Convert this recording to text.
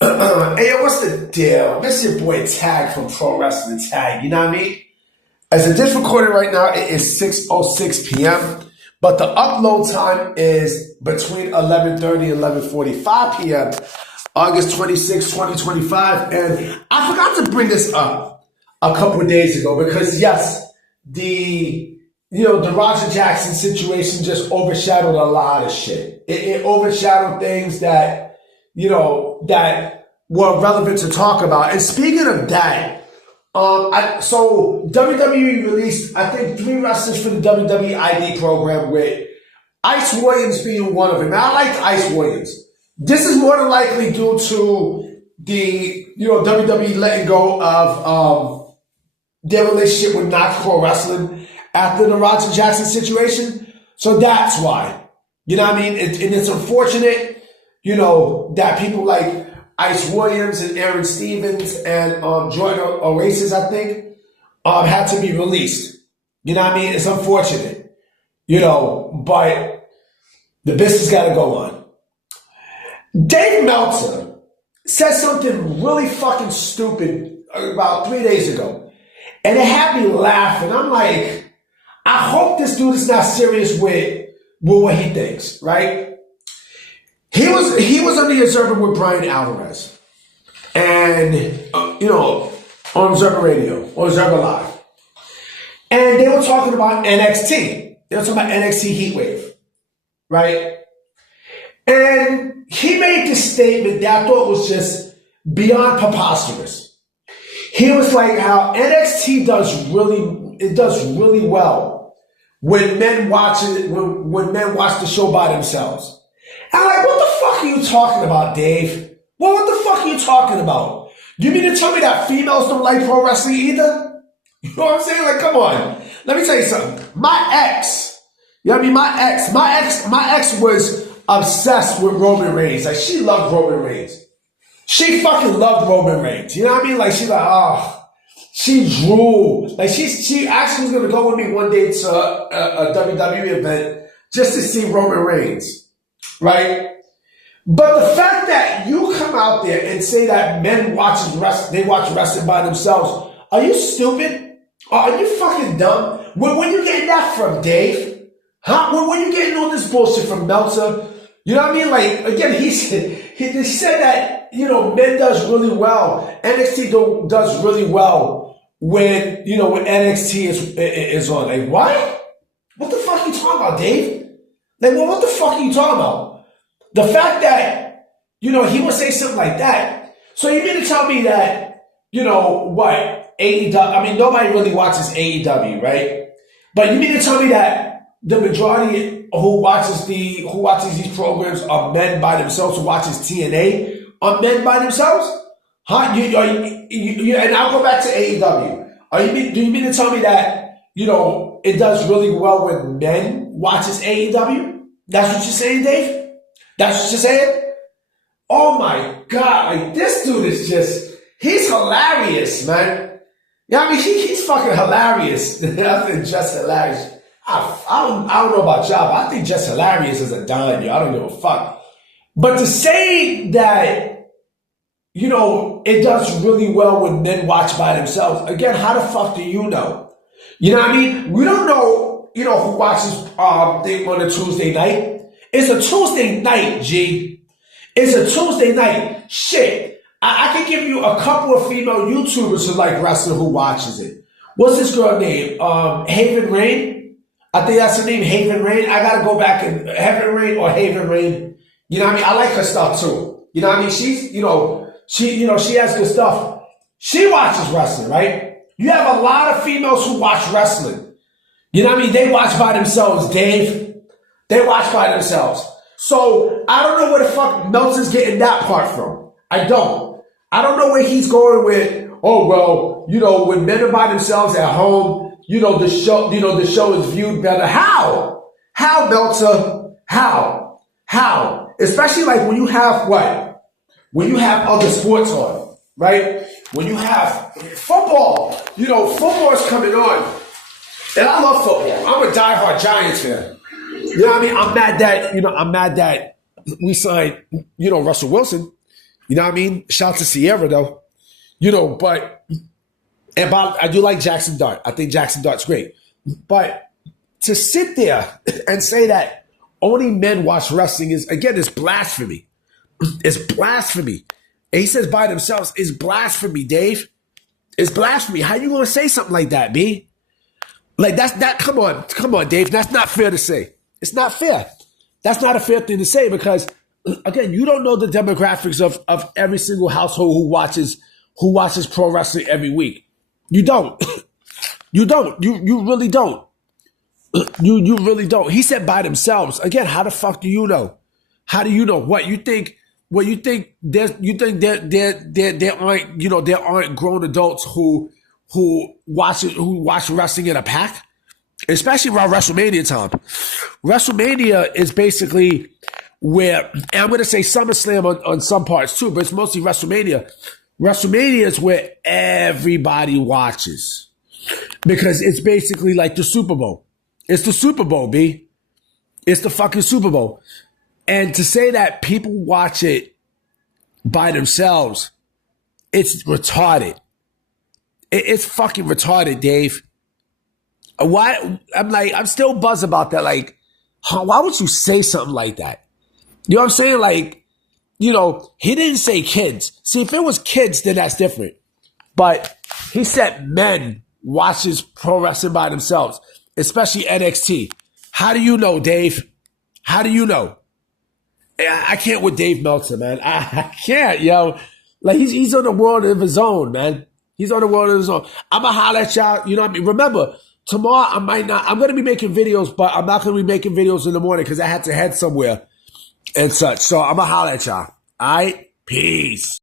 Hey, yo, what's the deal? This your boy Tag from Pro Wrestling Tag. You know what I mean? As of this recording right now, it is 6:06 p.m. But the upload time is between 11:30 and 11:45 p.m. August 26, 2025. And I forgot to bring this up a couple of days ago because yes, the Roger Jackson situation just overshadowed a lot of shit. It overshadowed things that were relevant to talk about. And speaking of that, so WWE released, I think, 3 wrestlers for the WWE ID program, with Ice Williams being one of them. Now, I like Ice Williams. This is more than likely due to the WWE letting go of their relationship with Knox Pro Wrestling after the Roger Jackson situation. So that's why. You know what I mean? And it's unfortunate, that people like Ice Williams and Aaron Stevens and Jordan Oasis, I think, had to be released. You know what I mean? It's unfortunate, but the business got to go on. Dave Meltzer said something really fucking stupid about 3 days ago, and it had me laughing. I'm like, I hope this dude is not serious with what he thinks, right? He was on the Observer with Brian Alvarez, and on Observer Radio or Observer Live, and they were talking about NXT. They were talking about NXT Heatwave, right? And he made this statement that I thought was just beyond preposterous. He was like, how NXT does really well when men watch it, when men watch the show by themselves. And I'm like, what the fuck are you talking about, Dave? Well, what the fuck are you talking about? You mean to tell me that females don't like pro wrestling either? You know what I'm saying? Like, come on. Let me tell you something. My ex, my ex was obsessed with Roman Reigns. Like, she loved Roman Reigns. She fucking loved Roman Reigns. You know what I mean? Like, she's like, she drooled. Like, she actually was going to go with me one day to a WWE event just to see Roman Reigns. Right? But the fact that you come out there and say that men watch wrestling by themselves, are you stupid? Or are you fucking dumb? Where you getting that from, Dave? Huh? Where you getting all this bullshit from, Meltzer? You know what I mean? Like, again, he said that, men does really well. NXT does really well when NXT is on. Like, what? What the fuck are you talking about, Dave? Like, well, what the fuck are you talking about? The fact that, he would say something like that. So you mean to tell me that, what, AEW, I mean, nobody really watches AEW, right? But you mean to tell me that the majority who watches these programs are men by themselves, who watches TNA are men by themselves? Huh? And I'll go back to AEW. Do you mean to tell me that, it does really well when men watches AEW? That's what you're saying, Dave? That's what you're saying? Oh my God, like, this dude is he's hilarious, man. Yeah, I mean, he's fucking hilarious. I think just hilarious. I don't know about y'all, but I think just hilarious is a dime, yo. I don't give a fuck. But to say that, it does really well when men watch by themselves, again, how the fuck do you know? You know what I mean? We don't know, who watches thing on a Tuesday night. It's a Tuesday night, G. It's a Tuesday night. Shit. I can give you a couple of female YouTubers who like wrestling who watches it. What's this girl name? Haven Rain? I think that's her name, Haven Rain. I gotta go back and Haven Rain. You know what I mean? I like her stuff too. You know what I mean? She's, she has good stuff. She watches wrestling, right? You have a lot of females who watch wrestling. You know what I mean? They watch by themselves, Dave. They watch by themselves. So I don't know where the fuck Meltzer's getting that part from. I don't know where he's going with, when men are by themselves at home, the show is viewed better. How? How, Meltzer? How? Especially like when you have when you have other sports on, right? When you have football, football is coming on. And I love football. I'm a diehard Giants fan. You know what I mean? I'm mad that we signed, Russell Wilson. You know what I mean? Shout out to Sierra though. You know, but I do like Jackson Dart. I think Jackson Dart's great. But to sit there and say that only men watch wrestling is, again, it's blasphemy. It's blasphemy. And he says by themselves, it's blasphemy, Dave. It's blasphemy. How you gonna say something like that, B? Like come on, Dave. That's not fair to say. It's not fair. That's not a fair thing to say because, again, you don't know the demographics of every single household who watches pro wrestling every week. You don't. You don't. You really don't. You really don't. He said by themselves. Again, how the fuck do you know? How do you know? What you think? Well, you think there aren't grown adults who watch wrestling in a pack, especially around WrestleMania time. WrestleMania is basically where, and I'm going to say SummerSlam on some parts too, but it's mostly WrestleMania. WrestleMania is where everybody watches because it's basically like the Super Bowl. It's the Super Bowl, B. It's the fucking Super Bowl. And to say that people watch it by themselves, it's retarded. It's fucking retarded, Dave. Why? I'm still buzzed about that. Like, why would you say something like that? You know what I'm saying? Like, he didn't say kids. See, if it was kids, then that's different. But he said men watches pro wrestling by themselves, especially NXT. How do you know, Dave? How do you know? I can't with Dave Meltzer, man. I can't, yo. Like, he's on the world of his own, man. He's on the world of his own. I'm going to holler at y'all. You know what I mean? Remember, tomorrow I'm going to be making videos, but I'm not going to be making videos in the morning because I had to head somewhere and such. So I'm going to holler at y'all. All right? Peace.